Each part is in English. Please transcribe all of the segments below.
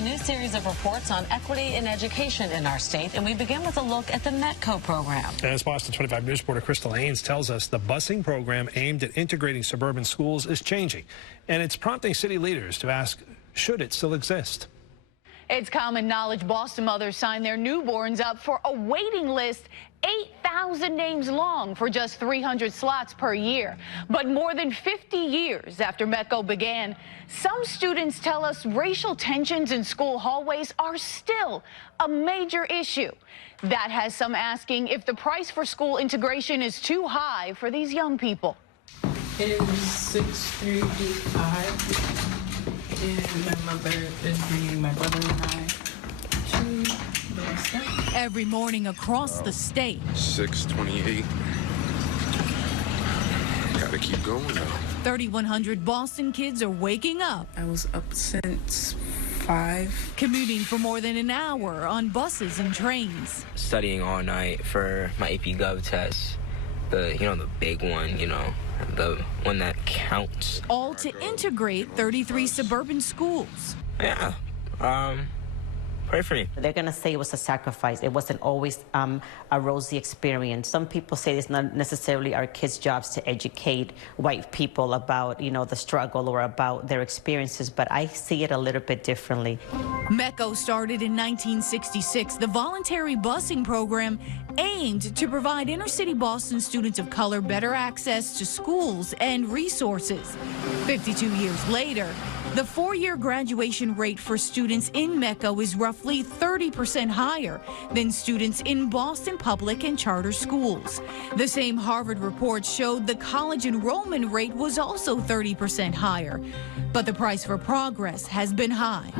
a new series of reports on equity in education in our state, and we begin with a look at the METCO program. As Boston 25 News reporter Crystal Haynes tells us, the busing program aimed at integrating suburban schools is changing, and it's prompting city leaders to ask, should it still exist? It's common knowledge Boston mothers sign their newborns up for a waiting list 8,000 names long for just 300 slots per year. But more than 50 years after METCO began, some students tell us racial tensions in school hallways are still a major issue. That has some asking if the price for school integration is too high for these young people. It is 6:35. And my mother is bringing my brother and I to Boston. Every morning across the state. 6:28. Gotta keep going now. 3,100 Boston kids are waking up. I was up since 5. Commuting for more than an hour on buses and trains. Studying all night for my AP Gov test. The big one, the one that counts. All to integrate 33 suburban schools. Yeah, pray for me. They're going to say it was a sacrifice. It wasn't always a rosy experience. Some people say it's not necessarily our kids' jobs to educate white people about, the struggle or about their experiences, but I see it a little bit differently. METCO started in 1966. The voluntary busing program aimed to provide inner-city Boston students of color better access to schools and resources. 52 years later, the 4-year graduation rate for students in METCO is roughly 30% higher than students in Boston public and charter schools. The same Harvard report showed the college enrollment rate was also 30% higher. But the price for progress has been high.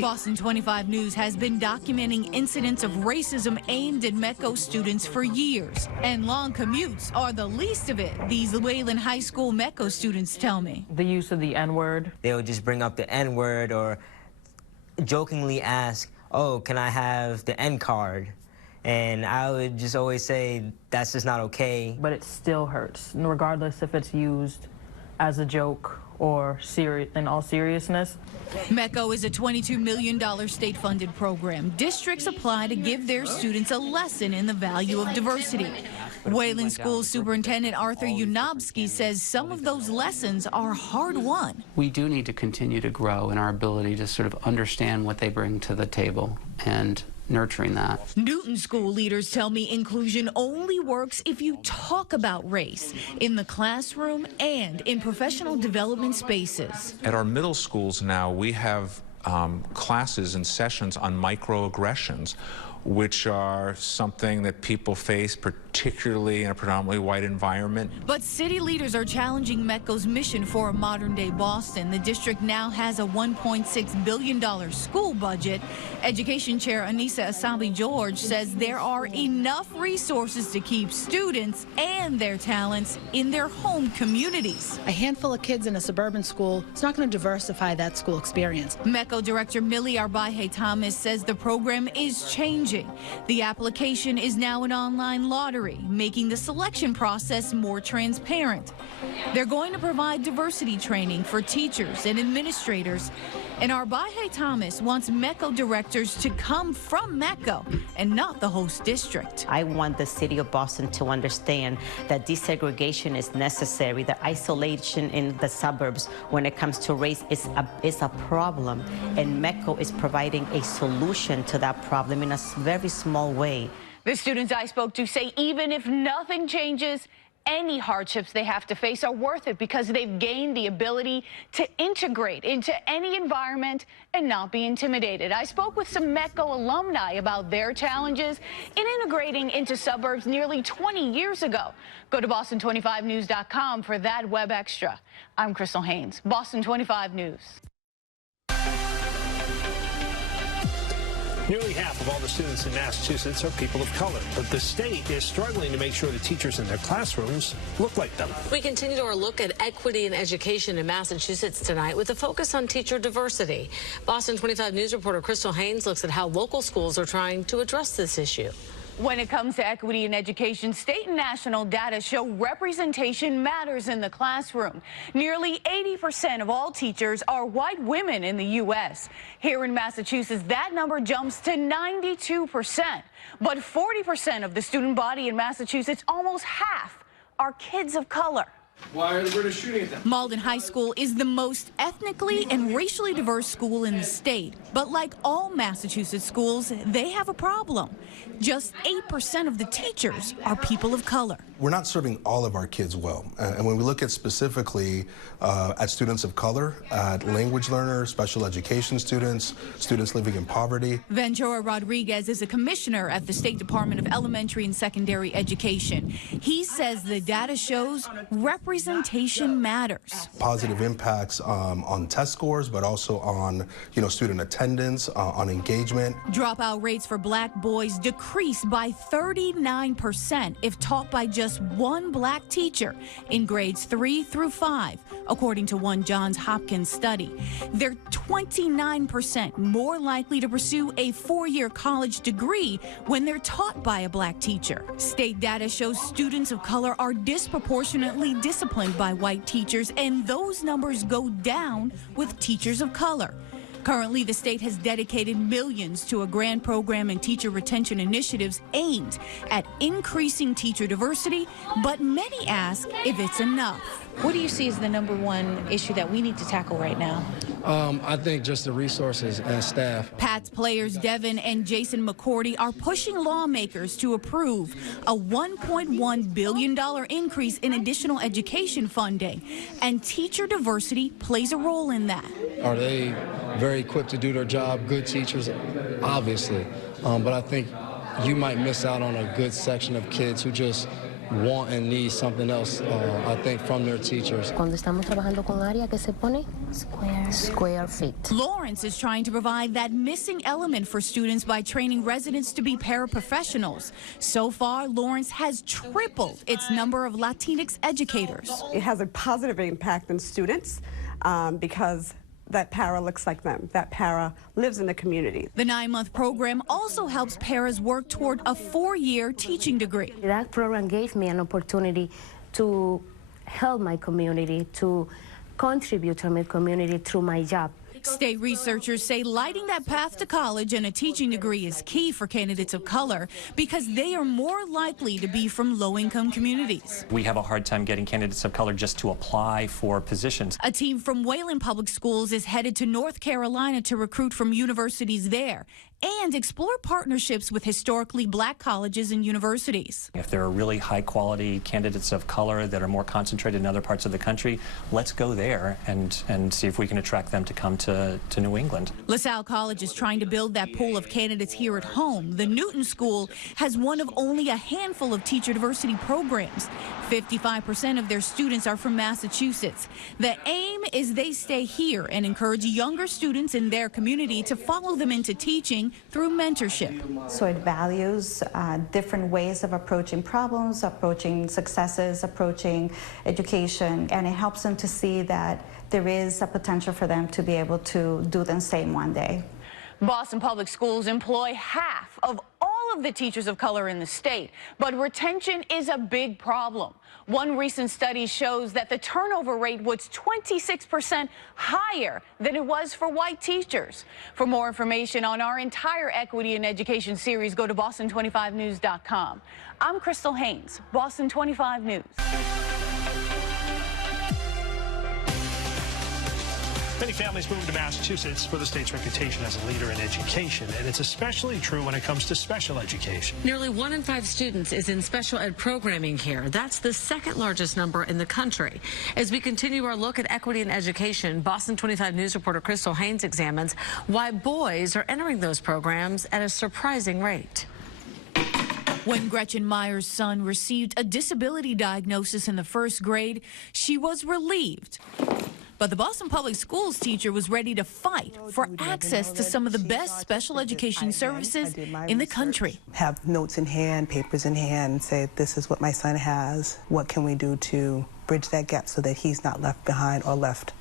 Boston 25 News has been documenting incidents of racism aimed at METCO students for years. And long commutes are the least of it, these Wayland High School METCO students tell me. The use of the N-word. They would just bring up the N-word or jokingly ask, oh, can I have the N card? And I would just always say, that's just not okay. But it still hurts, regardless if it's used as a joke or in all seriousness. METCO is a $22 million state-funded program. Districts apply to give their students a lesson in the value of diversity. Wayland School Superintendent Arthur Unobsky says some of those lessons are hard-won. We do need to continue to grow in our ability to sort of understand what they bring to the table and nurturing that. Newton school leaders tell me inclusion only works if you talk about race in the classroom and in professional development spaces. At our middle schools now, we have classes and sessions on microaggressions, which are something that people face, particularly in a predominantly white environment. But city leaders are challenging METCO's mission for a modern-day Boston. The district now has a $1.6 billion school budget. Education Chair Anissa Asabi-George says there are enough resources to keep students and their talents in their home communities. A handful of kids in a suburban school is not going to diversify that school experience. METCO Director Millie Arbaje-Thomas says the program is changing. The application is now an online lottery, making the selection process more transparent. They're going to provide diversity training for teachers and administrators. And Arbaje-Thomas wants METCO directors to come from METCO and not the host district. I want the city of Boston to understand that desegregation is necessary. The isolation in the suburbs when it comes to race is a problem. And METCO is providing a solution to that problem in a very small way. The students I spoke to say even if nothing changes, any hardships they have to face are worth it because they've gained the ability to integrate into any environment and not be intimidated. I spoke with some METCO alumni about their challenges in integrating into suburbs nearly 20 years ago. Go to Boston25news.com for that web extra. I'm Crystal Haynes, Boston 25 News. Nearly half of all the students in Massachusetts are people of color, but the state is struggling to make sure the teachers in their classrooms look like them. We continue our look at equity in education in Massachusetts tonight with a focus on teacher diversity. Boston 25 News reporter Crystal Haynes looks at how local schools are trying to address this issue. When it comes to equity in education, state and national data show representation matters in the classroom. Nearly 80% of all teachers are white women in the U.S. Here in Massachusetts, that number jumps to 92%. But 40% of the student body in Massachusetts, almost half, are kids of color. Why are the British shooting at them? Malden High School is the most ethnically and racially diverse school in the state. But like all Massachusetts schools, they have a problem. Just 8% of the teachers are people of color. We're not serving all of our kids well. And when we look at specifically at students of color, at language learners, special education students, students living in poverty. Ventura Rodriguez is a commissioner at the State Department of Elementary and Secondary Education. He says the data shows representation matters. Positive impacts on test scores, but also on, student attendance, on engagement. Dropout rates for black boys decreased by 39% if taught by just one black teacher in grades 3 through 5, according to one Johns Hopkins study. They're 29% more likely to pursue a 4-year college degree when they're taught by a black teacher. State data shows students of color are disproportionately disciplined by white teachers, and those numbers go down with teachers of color. Currently, the state has dedicated millions to a grant program and teacher retention initiatives aimed at increasing teacher diversity, but many ask if it's enough. What do you see as the #1 issue that we need to tackle right now? I think just the resources and staff. Pats players Devin and Jason McCourty are pushing lawmakers to approve a $1.1 billion increase in additional education funding, and teacher diversity plays a role in that. Are they very equipped to do their job? Good teachers, obviously. But I think you might miss out on a good section of kids who just want and need something else, I think, from their teachers. Cuando estamos trabajando con área, ¿qué se pone? Square feet. Lawrence is trying to provide that missing element for students by training residents to be paraprofessionals. So far, Lawrence has tripled its number of Latinx educators. It has a positive impact on students because that para looks like them. That para lives in the community. The 9-month program also helps paras work toward a 4-year teaching degree. That program gave me an opportunity to help my community, to contribute to my community through my job. State researchers say lighting that path to college and a teaching degree is key for candidates of color because they are more likely to be from low-income communities. We have a hard time getting candidates of color just to apply for positions. A team from Wayland Public Schools is headed to North Carolina to recruit from universities there and explore partnerships with historically black colleges and universities. If there are really high-quality candidates of color that are more concentrated in other parts of the country, let's go there and see if we can attract them to come to New England. LaSalle College is trying to build that pool of candidates here at home. The Newton School has one of only a handful of teacher diversity programs. 55% of their students are from Massachusetts. The aim is they stay here and encourage younger students in their community to follow them into teaching through mentorship. So it values different ways of approaching problems, approaching successes, approaching education, and it helps them to see that there is a potential for them to be able to do the same one day. Boston Public Schools employ half of all of the teachers of color in the state, but retention is a big problem. One recent study shows that the turnover rate was 26% higher than it was for white teachers. For more information on our entire Equity in Education series, go to Boston25news.com. I'm Crystal Haynes, Boston 25 News. Many families move to Massachusetts for the state's reputation as a leader in education, and it's especially true when it comes to special education. Nearly 1 in 5 students is in special ed programming here. That's the second largest number in the country. As we continue our look at equity in education, Boston 25 News reporter Crystal Haynes examines why boys are entering those programs at a surprising rate. When Gretchen Meyer's son received a disability diagnosis in the 1st grade, she was relieved. But the Boston Public Schools teacher was ready to fight for access to some of the best special education services in the country. Have notes in hand, papers in hand, say, this is what my son has. What can we do to bridge that gap so that he's not left behind or left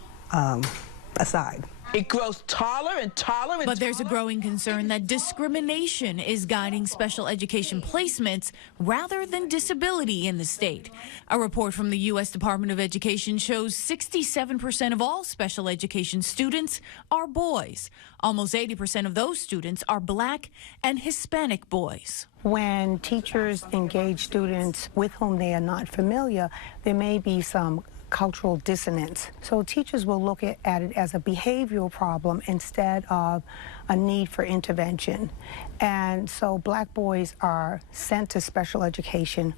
aside? It grows taller and taller and But there's a growing concern that discrimination is guiding special education placements rather than disability in the state. A report from the U.S. Department of Education shows 67% of all special education students are boys. Almost 80% of those students are Black and Hispanic boys. When teachers engage students with whom they are not familiar, there may be some cultural dissonance. So teachers will look at it as a behavioral problem instead of a need for intervention. And so Black boys are sent to special education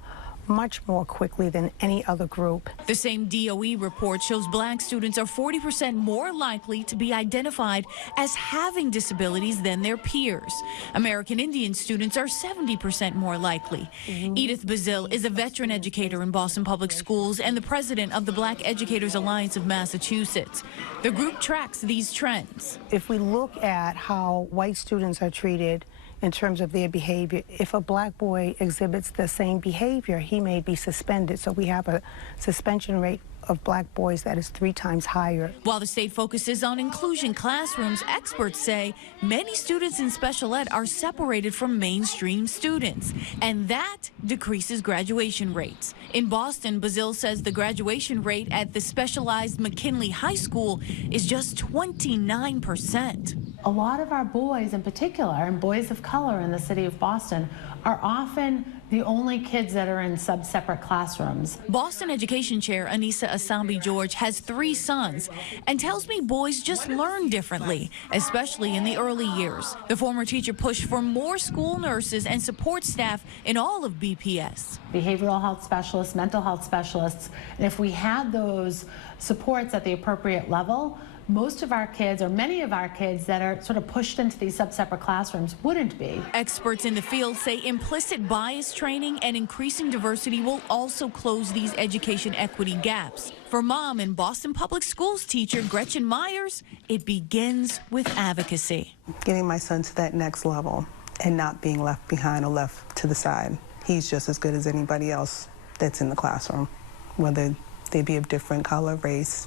much more quickly than any other group. The same DOE report shows Black students are 40% more likely to be identified as having disabilities than their peers. American Indian students are 70% more likely. Edith Bazil is a veteran educator in Boston Public Schools and the president of the Black Educators Alliance of Massachusetts. The group tracks these trends. If we look at how white students are treated in terms of their behavior, if a Black boy exhibits the same behavior, he may be suspended. So we have a suspension rate of Black boys that is 3 times higher. While the state focuses on inclusion classrooms, experts say many students in special ed are separated from mainstream students, and that decreases graduation rates. In Boston, Bazil says the graduation rate at the specialized McKinley High School is just 29%. A lot of our boys in particular, and boys of color in the city of Boston, are often the only kids that are in separate classrooms. Boston Education Chair Anissa Asambi George has 3 sons and tells me boys just learn differently, especially in the early years. The former teacher pushed for more school nurses and support staff in all of BPS. Behavioral health specialists, mental health specialists, and if we had those supports at the appropriate level, most of our kids, or many of our kids that are sort of pushed into these separate classrooms wouldn't be. Experts in the field say implicit bias training and increasing diversity will also close these education equity gaps. For mom and Boston Public Schools teacher Gretchen Myers, it begins with advocacy. Getting my son to that next level and not being left behind or left to the side. He's just as good as anybody else that's in the classroom, whether they be of different color, race,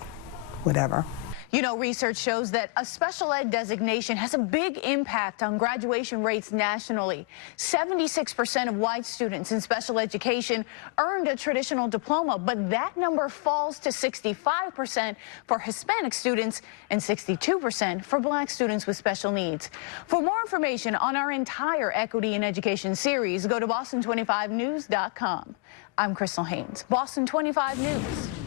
whatever. You know, research shows that a special ed designation has a big impact on graduation rates nationally. 76% of white students in special education earned a traditional diploma, but that number falls to 65% for Hispanic students and 62% for Black students with special needs. For more information on our entire Equity in Education series, go to boston25news.com. I'm Crystal Haynes, Boston 25 News.